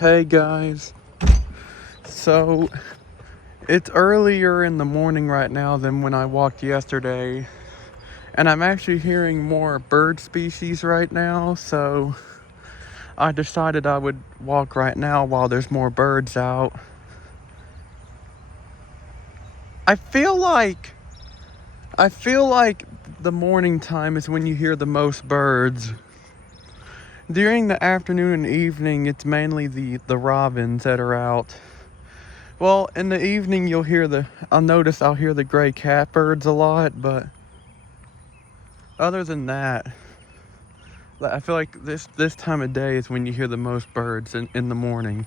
Hey guys, so it's earlier in the morning right now than when I walked yesterday, and I'm actually hearing more bird species right now, so I decided I would walk right now while there's more birds out. I feel like I feel like the morning time is when you hear the most birds. During the afternoon and evening, it's mainly the robins that are out. Well, in the evening I'll hear the gray catbirds a lot, but other than that, I feel like this time of day is when you hear the most birds in the morning.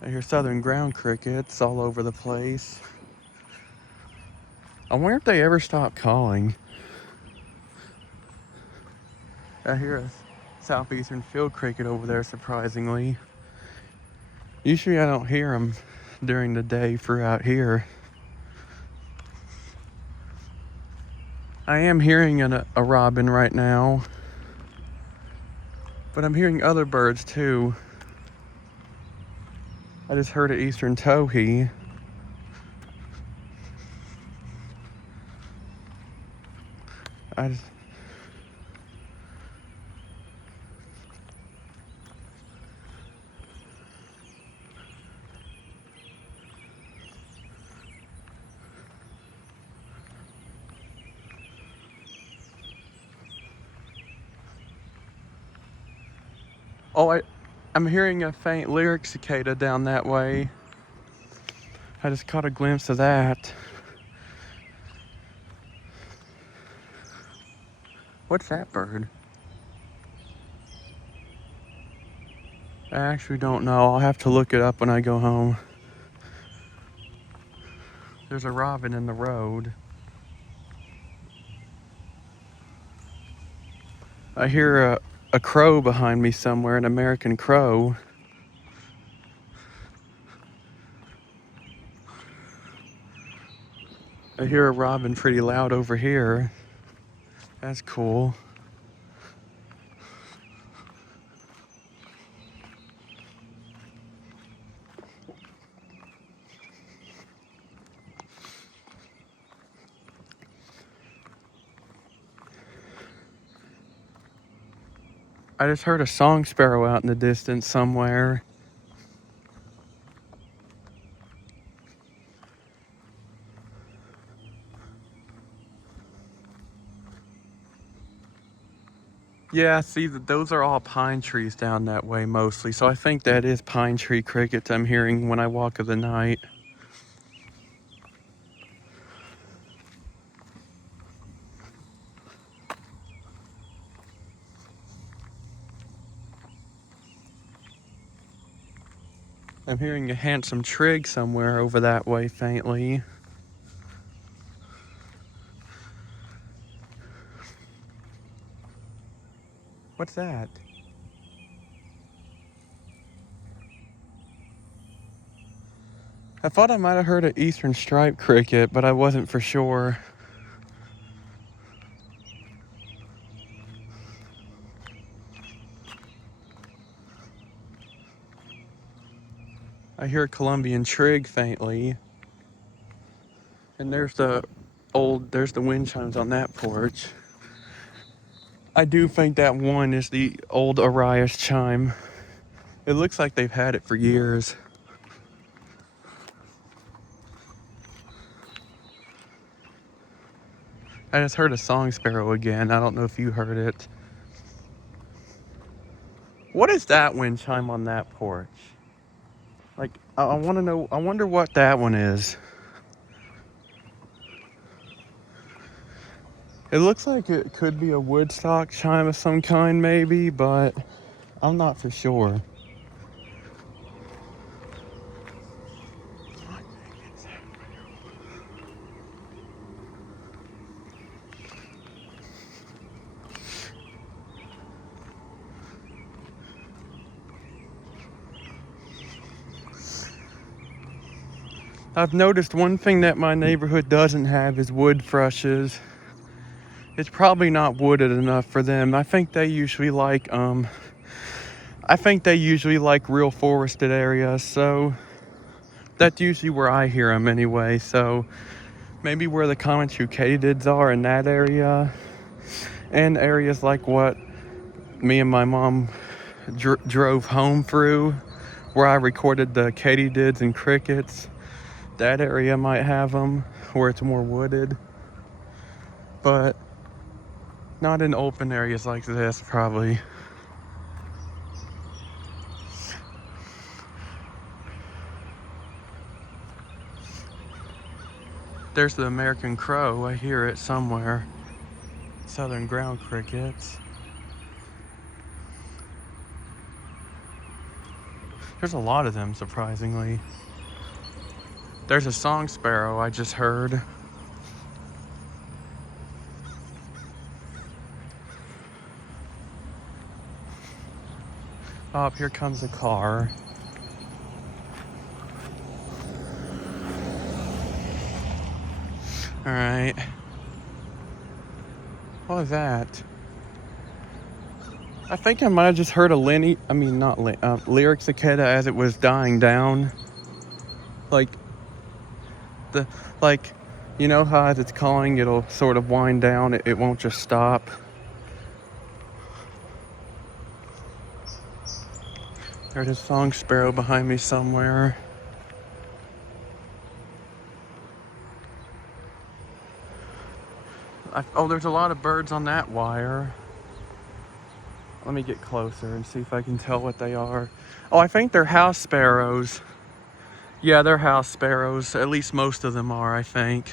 I hear southern ground crickets all over the place. I wonder if they ever stop calling. I hear a southeastern field cricket over there, surprisingly. Usually I don't hear them during the day for out here. I am hearing a robin right now, but I'm hearing other birds too. I just heard an eastern towhee. I just, oh, I'm hearing a faint lyric cicada down that way. I just caught a glimpse of that. What's that bird? I actually don't know. I'll have to look it up when I go home. There's a robin in the road. I hear a crow behind me somewhere, an American crow. I hear a robin pretty loud over here. That's cool. I just heard a song sparrow out in the distance somewhere. Yeah, see, those are all pine trees down that way mostly, so I think that is pine tree crickets I'm hearing when I walk of the night. I'm hearing a handsome trig somewhere over that way faintly. What's that? I thought I might have heard an eastern striped cricket, but I wasn't for sure. I hear a Colombian trig faintly. And there's the wind chimes on that porch. I do think that one is the old Arias chime. It looks like they've had it for years. I just heard a song sparrow again. I don't know if you heard it. What is that wind chime on that porch? Like, I want to know. I wonder what that one is. It looks like it could be a Woodstock chime of some kind, maybe, but I'm not for sure. I've noticed one thing that my neighborhood doesn't have is wood thrushes. It's probably not wooded enough for them. I think they usually like I think they usually like real forested areas, so that's usually where I hear them anyway. So maybe where the common cicadas are in that area, and areas like what me and my mom drove home through, where I recorded the katydids and crickets. That area might have them, where it's more wooded, but not in open areas like this, probably. There's the American crow. I hear it somewhere. Southern ground crickets. There's a lot of them, surprisingly. There's a song sparrow I just heard. Oh, here comes a car. All right. What was that? I think I might have just heard a lyric cicada as it was dying down. Like the like, you know how as it's calling, it'll sort of wind down. It won't just stop. There's a song sparrow behind me somewhere. There's a lot of birds on that wire. Let me get closer and see if I can tell what they are. Oh, I think they're house sparrows. Yeah, they're house sparrows. At least most of them are, I think.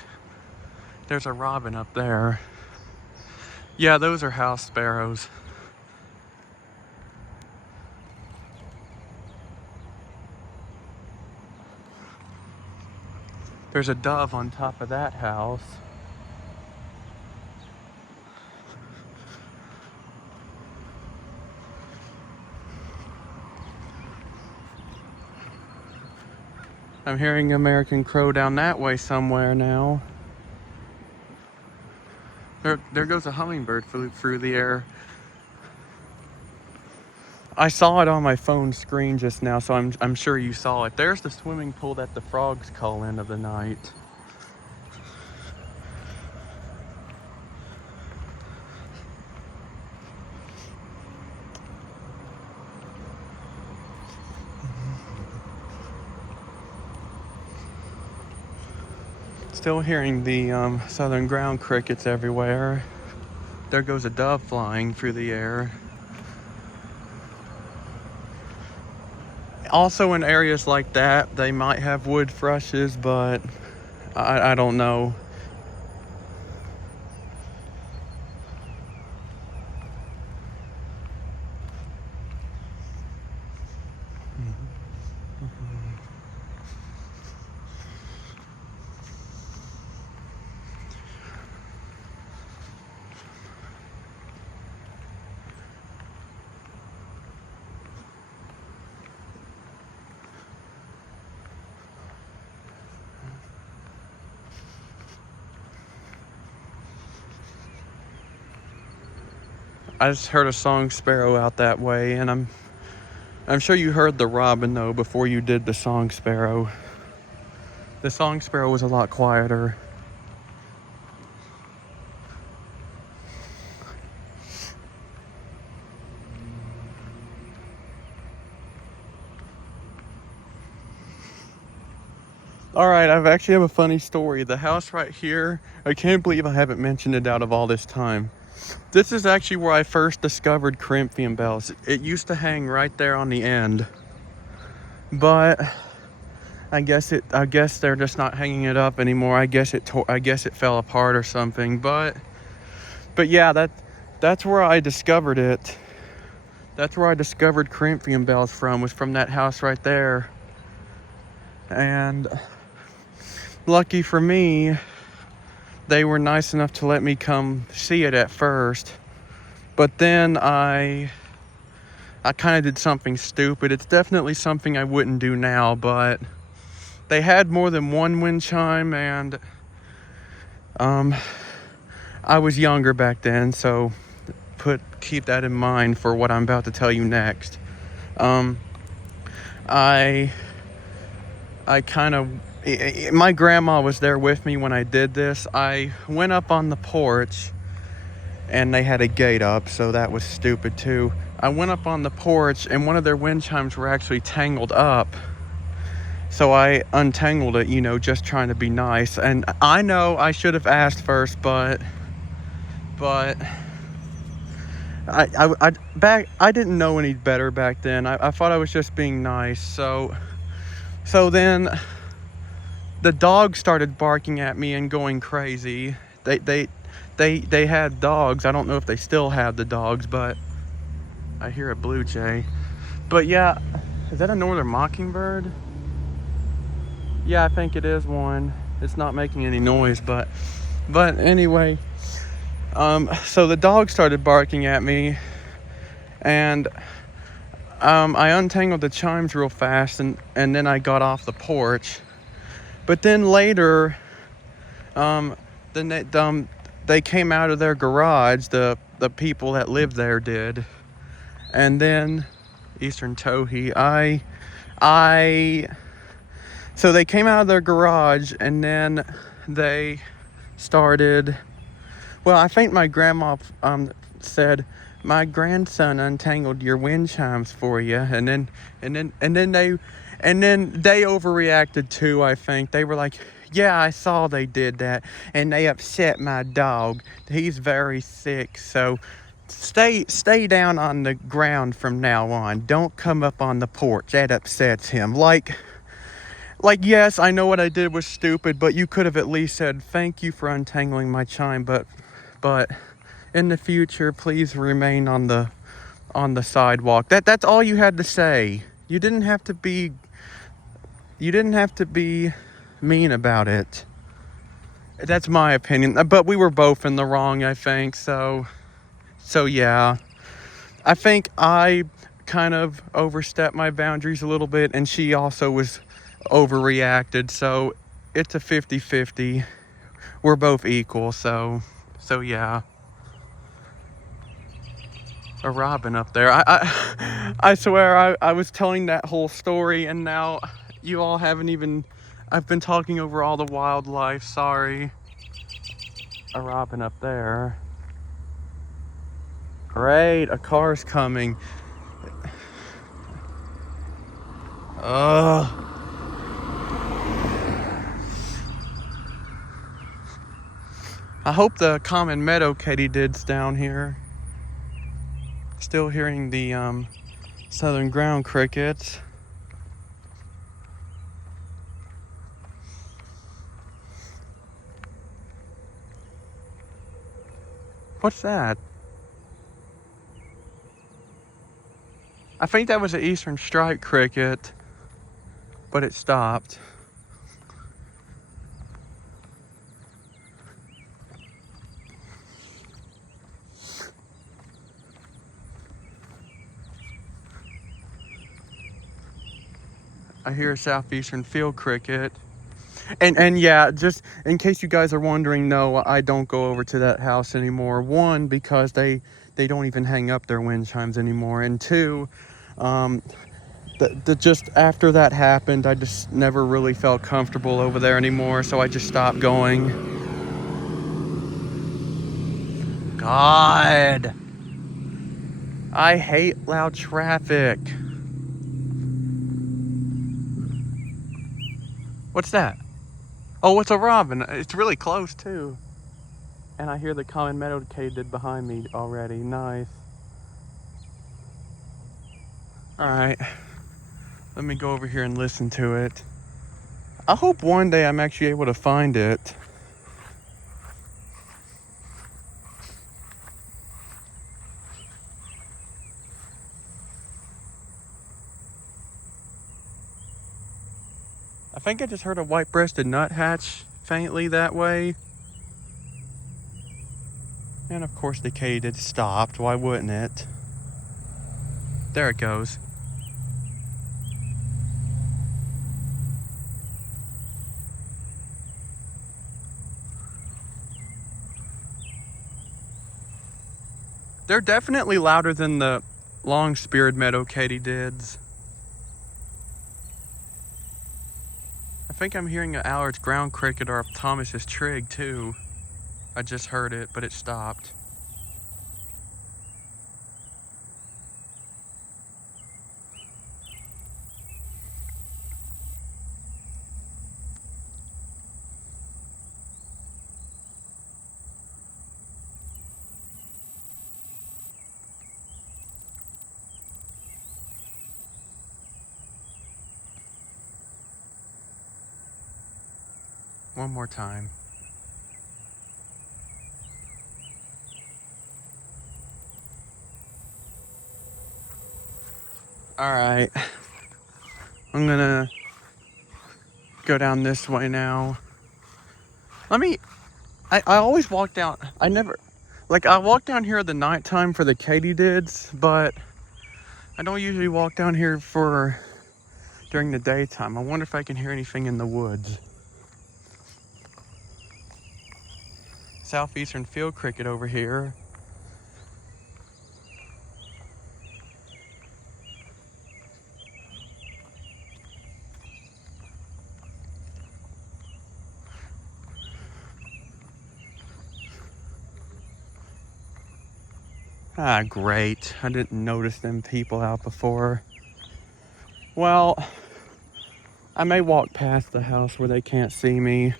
There's a robin up there. Yeah, those are house sparrows. There's a dove on top of that house. I'm hearing American crow down that way somewhere now. There goes a hummingbird through the air. I saw it on my phone screen just now, so I'm sure you saw it. There's the swimming pool that the frogs call in of the night. Still hearing the southern ground crickets everywhere. There goes a dove flying through the air. Also in areas like that, they might have wood thrushes, but I don't know. I just heard a song sparrow out that way, and I'm sure you heard the robin though before you did the song sparrow. The song sparrow was a lot quieter. All right, I've actually have a funny story. The house right here, I can't believe I haven't mentioned it out of all this time. This is actually where I first discovered Corinthian bells. It used to hang right there on the end, but I guess they're just not hanging it up anymore. I guess it fell apart or something. But yeah, that's where I discovered it. That's where I discovered Corinthian bells from, was from that house right there. And lucky for me, they were nice enough to let me come see it at first. But then I kind of did something stupid. It's definitely something I wouldn't do now, but they had more than one wind chime, and I was younger back then, so keep that in mind for what I'm about to tell you next. Um, I I kind of my grandma was there with me when I did this. I went up on the porch and they had a gate up, so that was stupid too. I went up on the porch and one of their wind chimes were actually tangled up. So I untangled it, just trying to be nice. And I know I should have asked first, but I didn't know any better back then. I thought I was just being nice. So then the dog started barking at me and going crazy. They had dogs. I don't know if they still have the dogs, but I hear a blue jay. But yeah, is that a northern mockingbird? Yeah, I think it is one. It's not making any noise, but anyway, so the dog started barking at me, and I untangled the chimes real fast, and then I got off the porch. But then later, um, then they came out of their garage. The people that lived there did, and then Eastern Towhee. I So they came out of their garage, and then they started. Well, I think my grandma said, "My grandson untangled your wind chimes for you," and then they overreacted too. I think they were like, "Yeah, I saw they did that, and they upset my dog. He's very sick, so stay down on the ground from now on. Don't come up on the porch. That upsets him." Like, yes, I know what I did was stupid, but you could have at least said, "Thank you for untangling my chime, but in the future, please remain on the sidewalk." That's all you had to say. You didn't have to be mean about it. That's my opinion. But we were both in the wrong, I think. So yeah. I think I kind of overstepped my boundaries a little bit, and she also was overreacted. So it's a 50-50. We're both equal, so yeah. A robin up there. I swear I was telling that whole story, and now you all haven't even. I've been talking over all the wildlife. Sorry. A robin up there. Great, a car's coming. Ugh. I hope the common meadow katydid's down here. Still hearing the southern ground crickets. What's that? I think that was an eastern striped cricket, but it stopped. I hear a southeastern field cricket. And yeah, just in case you guys are wondering, no, I don't go over to that house anymore. One, because they don't even hang up their wind chimes anymore, and two, um, just after that happened, I just never really felt comfortable over there anymore, so I just stopped going. God, I hate loud traffic. What's that? Oh, it's a robin. It's really close too. And I hear the common meadow katydid behind me already. Nice. All right, let me go over here and listen to it. I hope one day I'm actually able to find it. I think I just heard a white-breasted nuthatch faintly that way. And of course the katydid stopped. Why wouldn't it? There it goes. They're definitely louder than the long-speared meadow katydids. I think I'm hearing an Allard's ground cricket or a Thomas's trig too. I just heard it, but it stopped. One more time. All right, I'm gonna go down this way now. I always walk down, I walk down here at the nighttime for the katydids, but I don't usually walk down here during the daytime. I wonder if I can hear anything in the woods. Southeastern field cricket over here. Ah, great. I didn't notice them people out before. Well, I may walk past the house where they can't see me.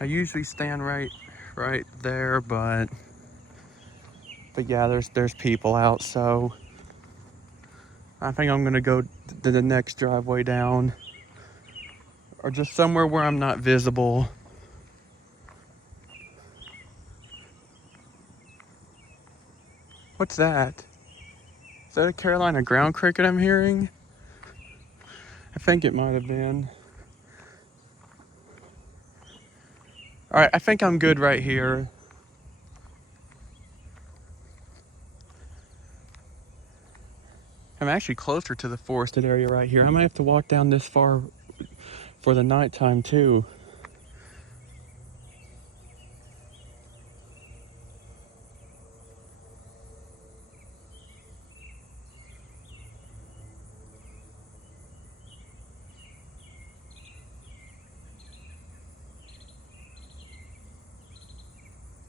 I usually stand right there, but yeah, there's people out, so I think I'm gonna go to the next driveway down, or just somewhere where I'm not visible. What's that? Is that a Carolina ground cricket I'm hearing? I think it might have been. All right, I think I'm good right here. I'm actually closer to the forested area right here. I might have to walk down this far for the nighttime too.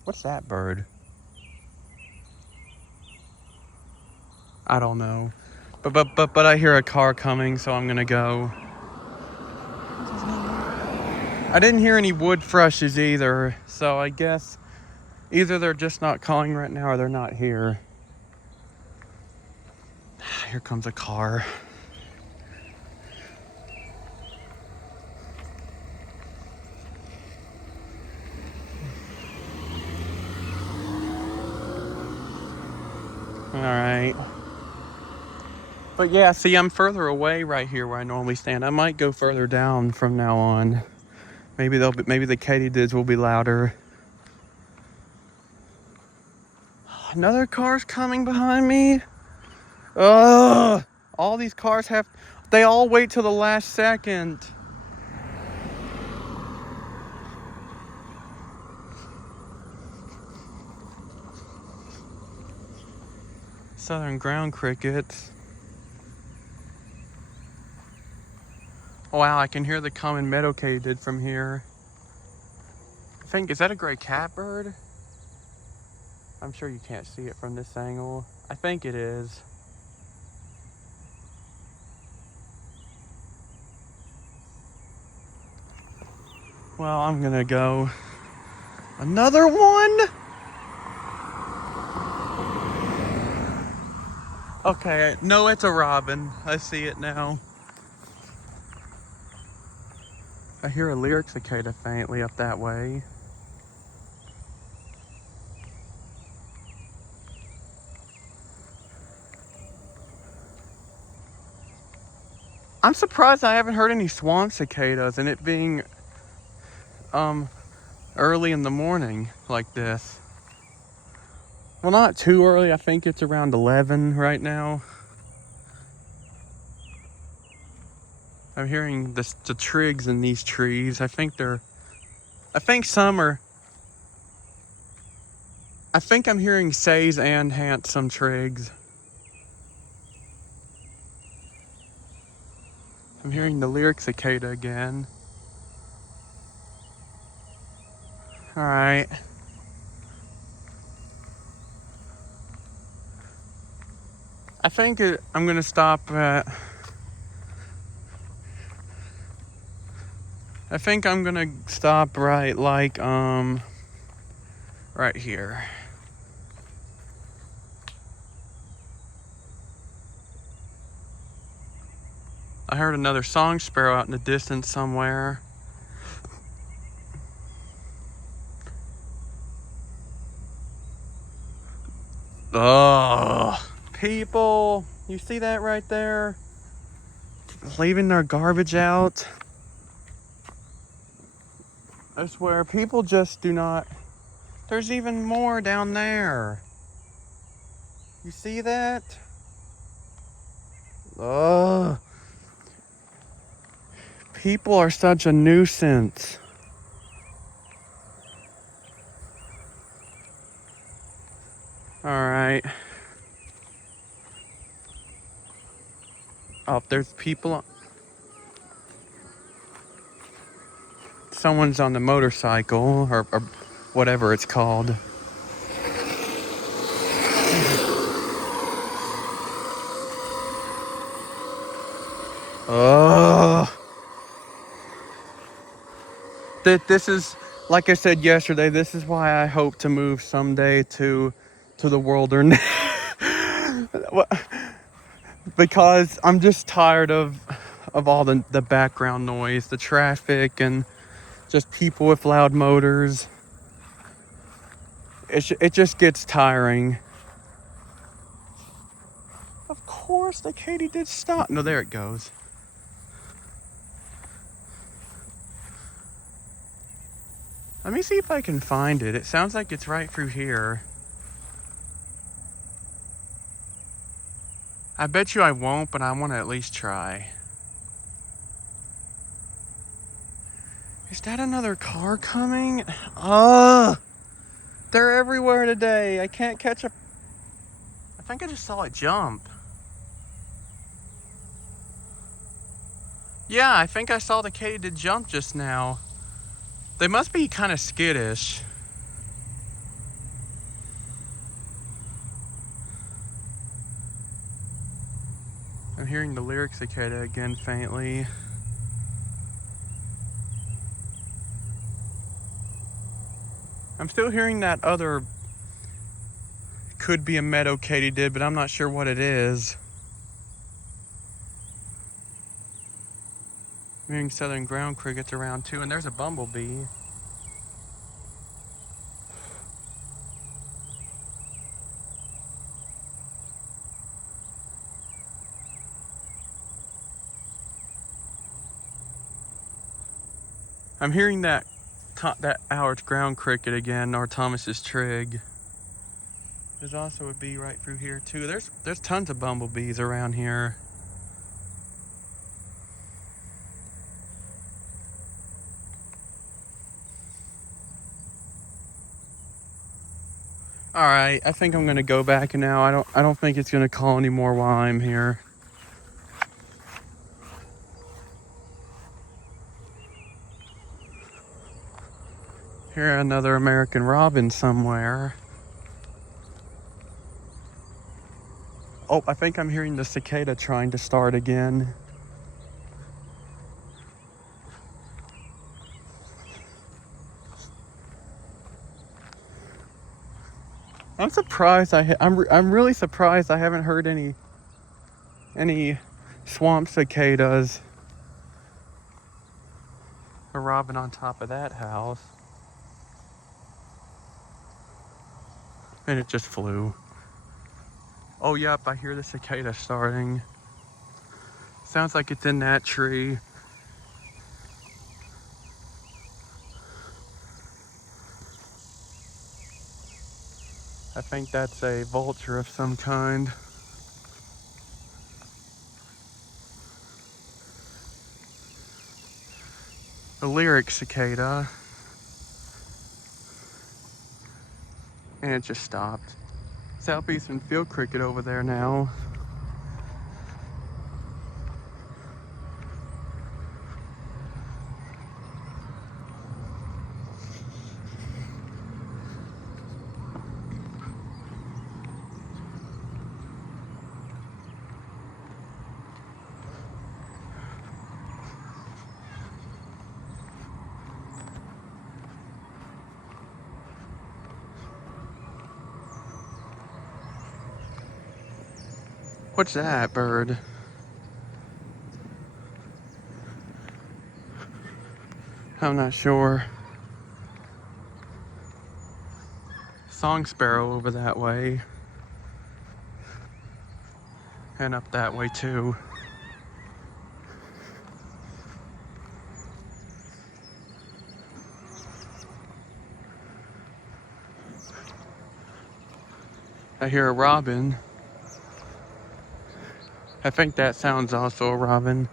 What's that bird? I don't know. But I hear a car coming, so I'm gonna go. I didn't hear any wood thrushes either, so I guess either they're just not calling right now or they're not here. Here comes a car. All right. But yeah, see, I'm further away right here where I normally stand. I might go further down from now on. Maybe the katydids will be louder. Another car's coming behind me. Ugh! All these cars they all wait till the last second. Southern ground crickets. Wow, I can hear the common meadow katydid from here. Is that a gray catbird? I'm sure you can't see it from this angle. I think it is. Well, I'm gonna go. Another one? Okay, no, it's a robin. I see it now. I hear a lyric cicada faintly up that way. I'm surprised I haven't heard any swamp cicadas, and it being early in the morning like this. Well, not too early. I think it's around 11 right now. I'm hearing the trigs in these trees. I think some are I think I'm hearing says and handsome trigs. I'm hearing the lyric cicada again. Alright. I think I'm gonna stop at... I think I'm gonna stop right like, right here. I heard another song sparrow out in the distance somewhere. Ugh. People, you see that right there? Leaving their garbage out. I swear, people just do not... There's even more down there. You see that? Ugh. People are such a nuisance. Alright. Oh, there's people. Someone's on the motorcycle, or whatever it's called. Ugh. This is, like I said yesterday, this is why I hope to move someday to the wilderness. Because I'm just tired of all the background noise, the traffic, and just people with loud motors. It just gets tiring. Of course, the Katy did stop. No, there it goes. Let me see if I can find it. It sounds like it's right through here. I bet you I won't, but I want to at least try. Is that another car coming? Ugh! They're everywhere today. I can't catch a... I think I just saw it jump. Yeah, I think I saw the katydid jump just now. They must be kind of skittish. I'm hearing the lyric cicada again faintly. I'm still hearing that other... Could be a meadow katydid, but I'm not sure what it is. I'm hearing southern ground crickets around too, and there's a bumblebee. I'm hearing that Howard's ground cricket again, or Thomas's trig. There's also a bee right through here too. There's tons of bumblebees around here. All right, I think I'm gonna go back now. I don't think it's gonna call anymore while I'm here. Hear another American robin somewhere. Oh, I think I'm hearing the cicada trying to start again. I'm surprised. I'm really surprised I haven't heard any swamp cicadas. A robin on top of that house. And it just flew. Oh, yep, I hear the cicada starting. Sounds like it's in that tree. I think that's a vulture of some kind. A lyric cicada. And it just stopped. Southeastern field cricket over there now. What's that bird? I'm not sure. Song sparrow over that way. And up that way too. I hear a robin. I think that sounds also a robin.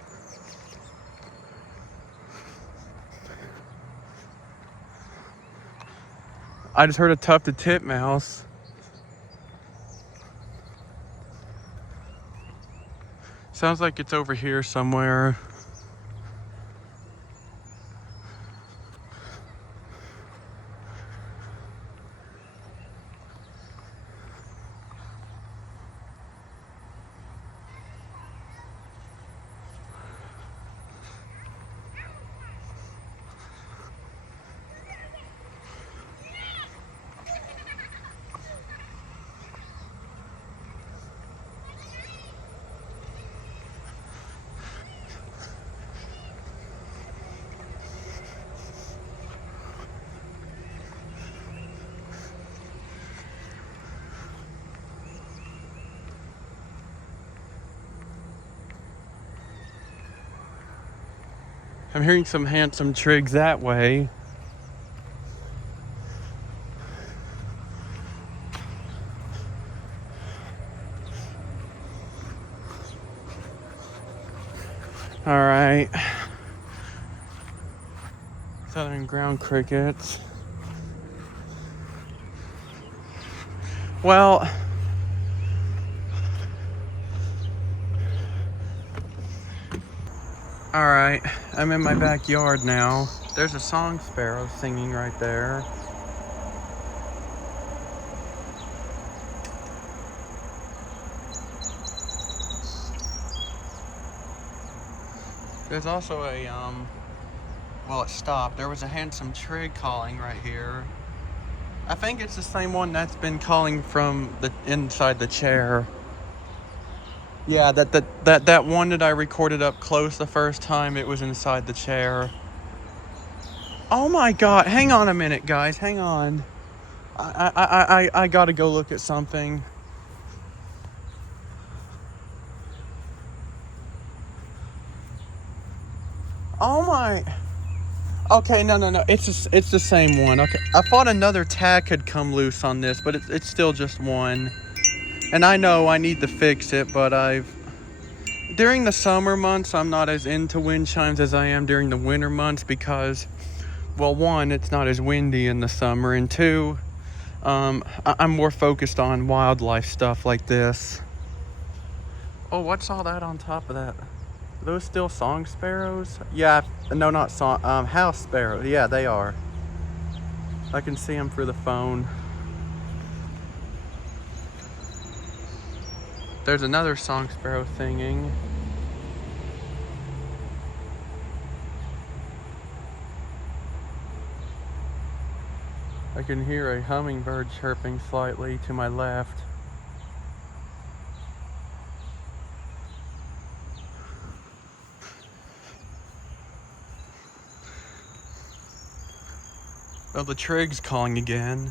I just heard a tufted titmouse. Sounds like it's over here somewhere. I'm hearing some handsome trigs that way. All right. Southern ground crickets. Well, all right, I'm in my backyard now. There's a song sparrow singing right there. There's also a, well, it stopped. There was a handsome trig calling right here. I think it's the same one that's been calling from the inside the chair. Yeah, that one that I recorded up close the first time, it was inside the chair. Oh my God, hang on a minute, guys, hang on. I gotta go look at something. Oh my. Okay, no. It's the same one. Okay, I thought another tag had come loose on this, but it's still just one. And I know I need to fix it, but during the summer months, I'm not as into wind chimes as I am during the winter months because, well, one, it's not as windy in the summer, and two, I'm more focused on wildlife stuff like this. Oh, what's all that on top of that? Are those still song sparrows? Yeah, no, not song, house sparrows. Yeah, they are. I can see them through the phone. There's another song sparrow singing. I can hear a hummingbird chirping slightly to my left. Oh, the trig's calling again.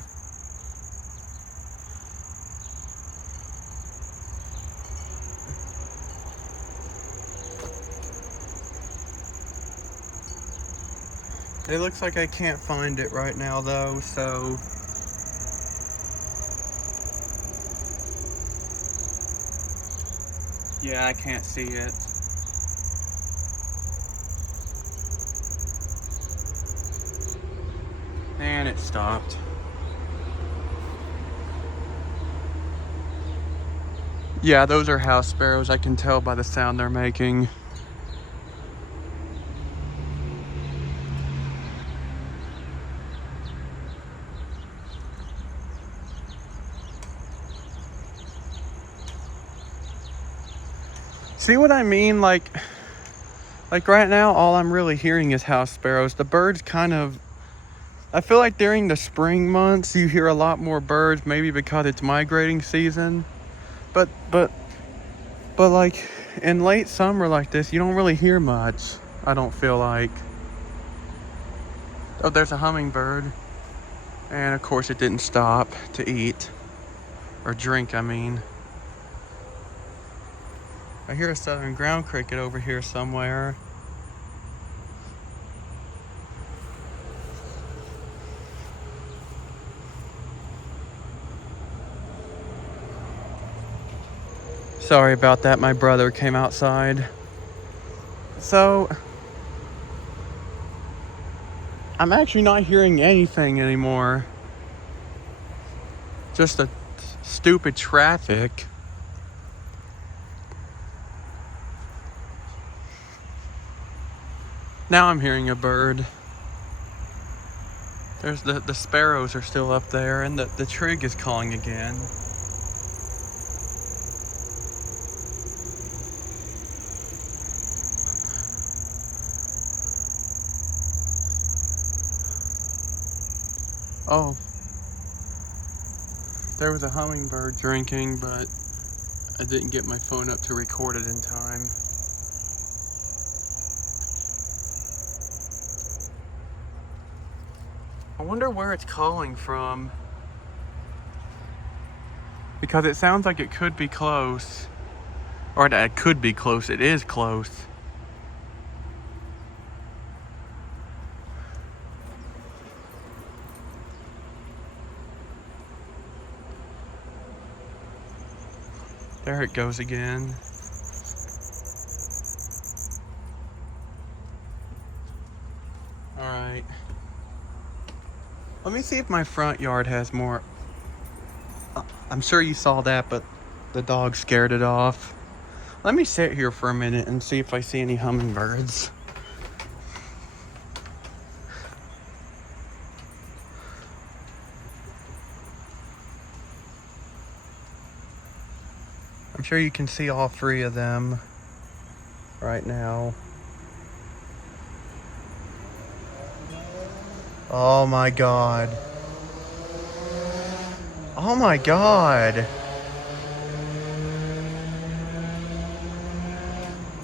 It looks like I can't find it right now though, so yeah, I can't see it. And it stopped. Yeah, those are house sparrows. I can tell by the sound they're making. See what I mean? Like right now, all I'm really hearing is house sparrows. The birds kind of, I feel like during the spring months, you hear a lot more birds, maybe because it's migrating season. But, but, but like in late summer like this, you don't really hear much, I don't feel like. Oh, there's a hummingbird. And of course it didn't stop to eat. Or drink, I mean. I hear a southern ground cricket over here somewhere. Sorry about that, my brother came outside. So, I'm actually not hearing anything anymore. Just the stupid traffic. Now I'm hearing a bird. There's the sparrows are still up there, and the trig is calling again. Oh, there was a hummingbird drinking, but I didn't get my phone up to record it in time. I wonder where it's calling from. Because it sounds like it could be close. Or that it could be close. It is close. There it goes again. Alright. Let me see if my front yard has more. I'm sure you saw that, but the dog scared it off. Let me sit here for a minute and see if I see any hummingbirds. I'm sure you can see all three of them right now. Oh my god. Oh my god.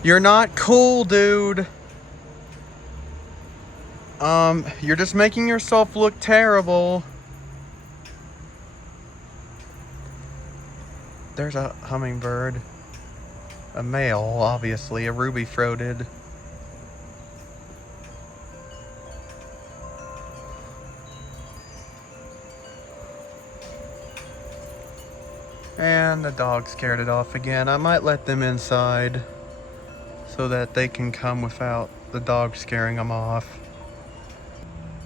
You're not cool, dude. You're just making yourself look terrible. There's a hummingbird. A male, obviously, a ruby-throated. And the dog scared it off again. I might let them inside so that they can come without the dog scaring them off.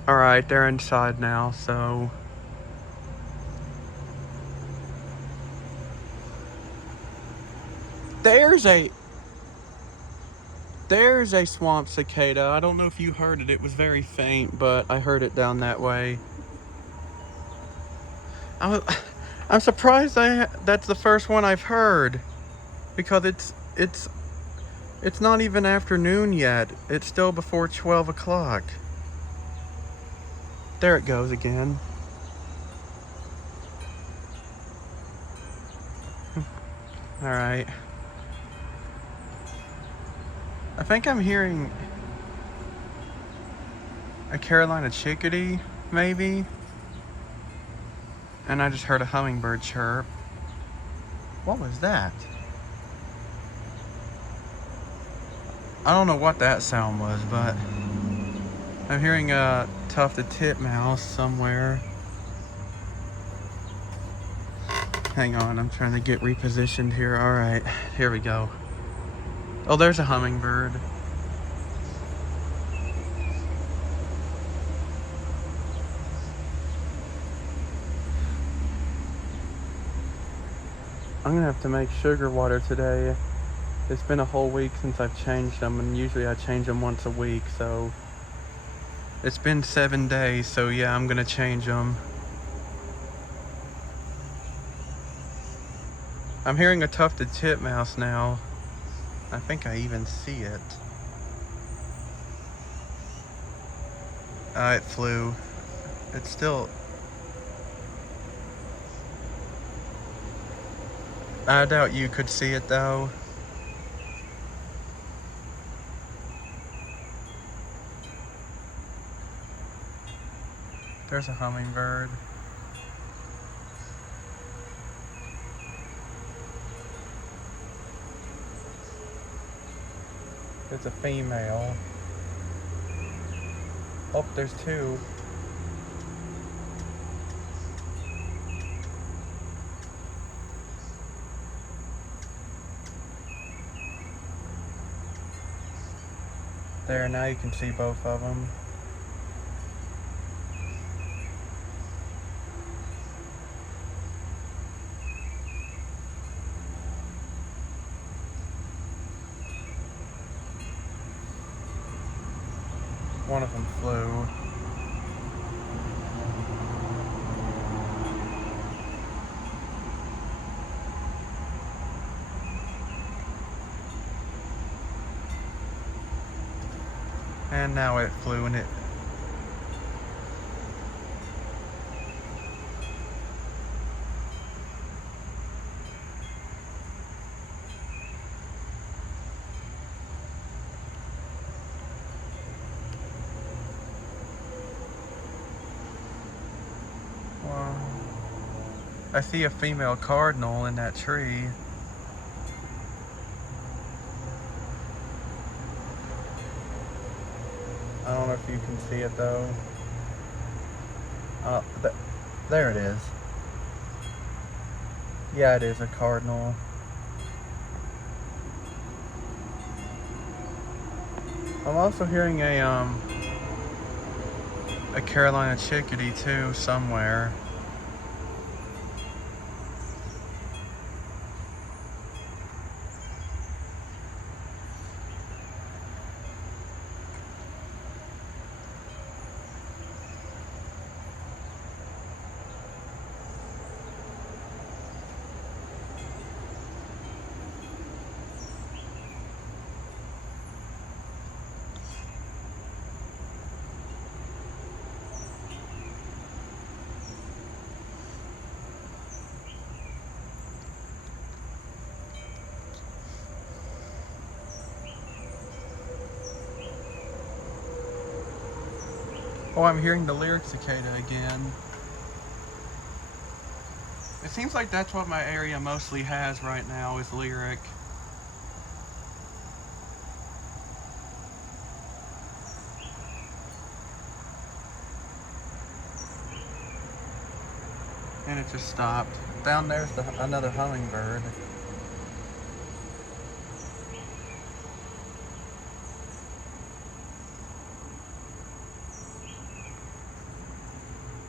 Alright, they're inside now, so... There's a swamp cicada. I don't know if you heard it. It was very faint, but I heard it down that way. I'm surprised that's the first one I've heard, because it's not even afternoon yet. It's still before 12 o'clock. There it goes again. All right. I think I'm hearing a Carolina chickadee, maybe. And I just heard a hummingbird chirp. What was that? I don't know what that sound was, but I'm hearing a tufted titmouse somewhere. Hang on, I'm trying to get repositioned here. All right, here we go. Oh, there's a hummingbird. I'm gonna have to make sugar water today. It's been a whole week since I've changed them, and usually I change them once a week, so it's been 7 days, so yeah, I'm gonna change them. I'm hearing a tufted titmouse now. I think I even see it. It flew. It's still... I doubt you could see it though. There's a hummingbird. It's a female. Oh, there's two. There, now you can see both of them. One of them flew. And now it flew and it... Wow. I see a female cardinal in that tree. I don't know if you can see it though. There it is. Yeah, it is a cardinal. I'm also hearing a Carolina chickadee too somewhere. Oh, I'm hearing the lyric cicada again. It seems like that's what my area mostly has right now, is lyric. And it just stopped. Down there's another hummingbird.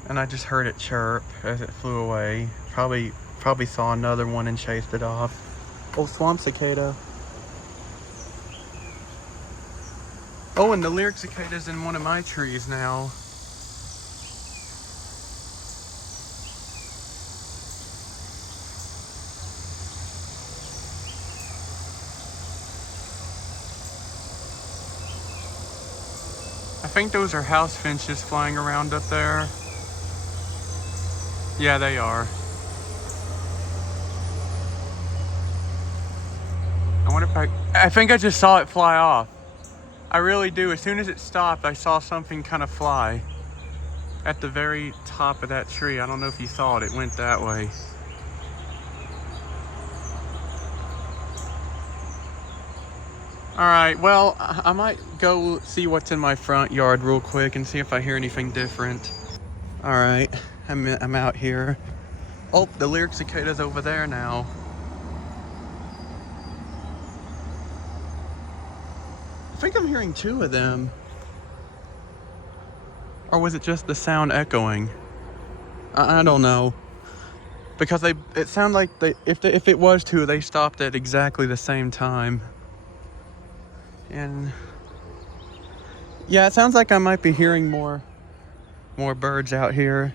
And I just heard it chirp as it flew away. Probably saw another one and chased it off. Oh, swamp cicada. Oh, and the lyric cicada's in one of my trees now. I think those are house finches flying around up there. Yeah, they are. I wonder if I think I just saw it fly off. I really do. As soon as it stopped, I saw something kind of fly at the very top of that tree. I don't know if you saw it. It went that way. All right, well, I might go see what's in my front yard real quick and see if I hear anything different. All right, I'm out here. Oh, the lyric cicada's over there now. I think I'm hearing two of them. Or was it just the sound echoing? I don't know. Because it sounded like if it was two, they stopped at exactly the same time. And yeah, it sounds like I might be hearing more birds out here.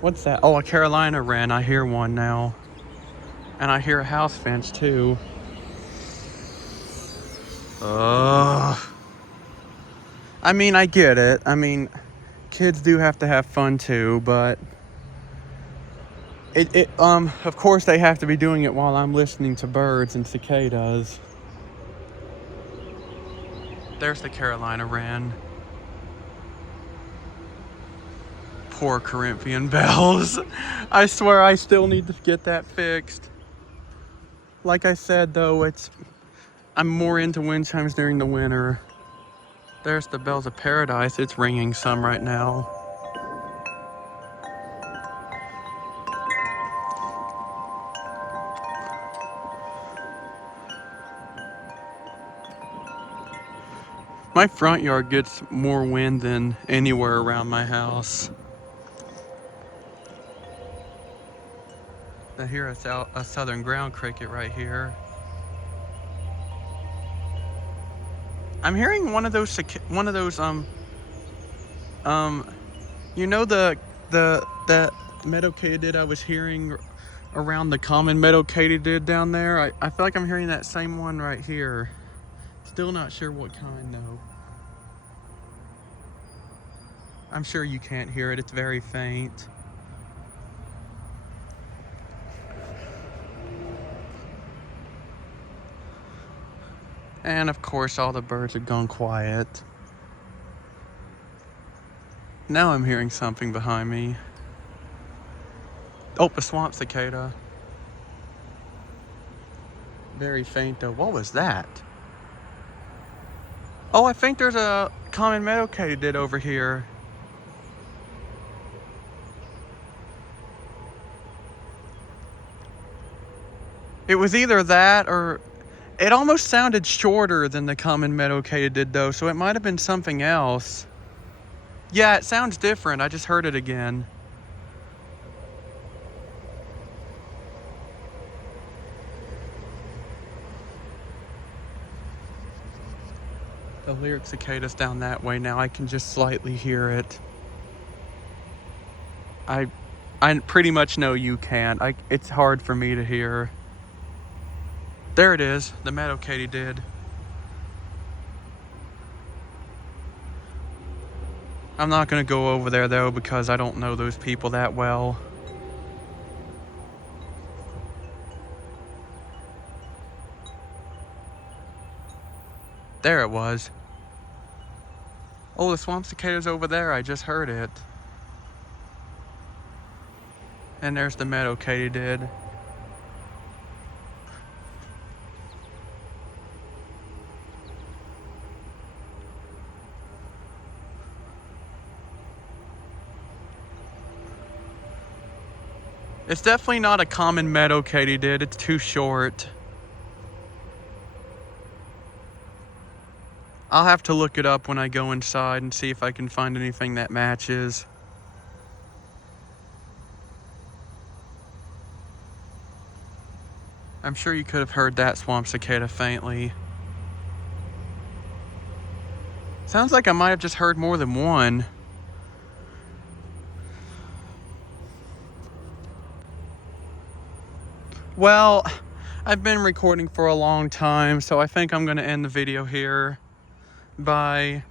What's that? Oh, a Carolina wren. I hear one now. And I hear a house fence too. Ugh. I mean, I get it. I mean, kids do have to have fun too, but of course they have to be doing it while I'm listening to birds and cicadas. There's the Carolina wren. Poor Corinthian bells. I swear I still need to get that fixed. Like I said though, I'm more into wind chimes during the winter. There's the bells of paradise. It's ringing some right now. My front yard gets more wind than anywhere around my house. I hear a southern ground cricket right here. I'm hearing one of those you know that meadow katydid I was hearing around the common meadow katydid down there? I feel like I'm hearing that same one right here. Still not sure what kind though. I'm sure you can't hear it, it's very faint. And of course all the birds have gone quiet. Now I'm hearing something behind me. Oh, a swamp cicada. Very faint though. What was that? Oh, I think there's a common meadow katydid over here. It was either that or it almost sounded shorter than the common meadow katydid though, so it might have been something else. Yeah, it sounds different. I just heard it again. The lyric cicada's down that way now. I can just slightly hear it. I pretty much know you can't. It's hard for me to hear. There it is, the meadow katydid. I'm not gonna go over there though because I don't know those people that well. There it was. Oh, the swamp cicada's over there. I just heard it. And there's the meadow katydid. It's definitely not a common meadow katydid. It's too short. I'll have to look it up when I go inside and see if I can find anything that matches. I'm sure you could have heard that swamp cicada faintly. Sounds like I might have just heard more than one. Well, I've been recording for a long time, so I think I'm going to end the video here. Bye.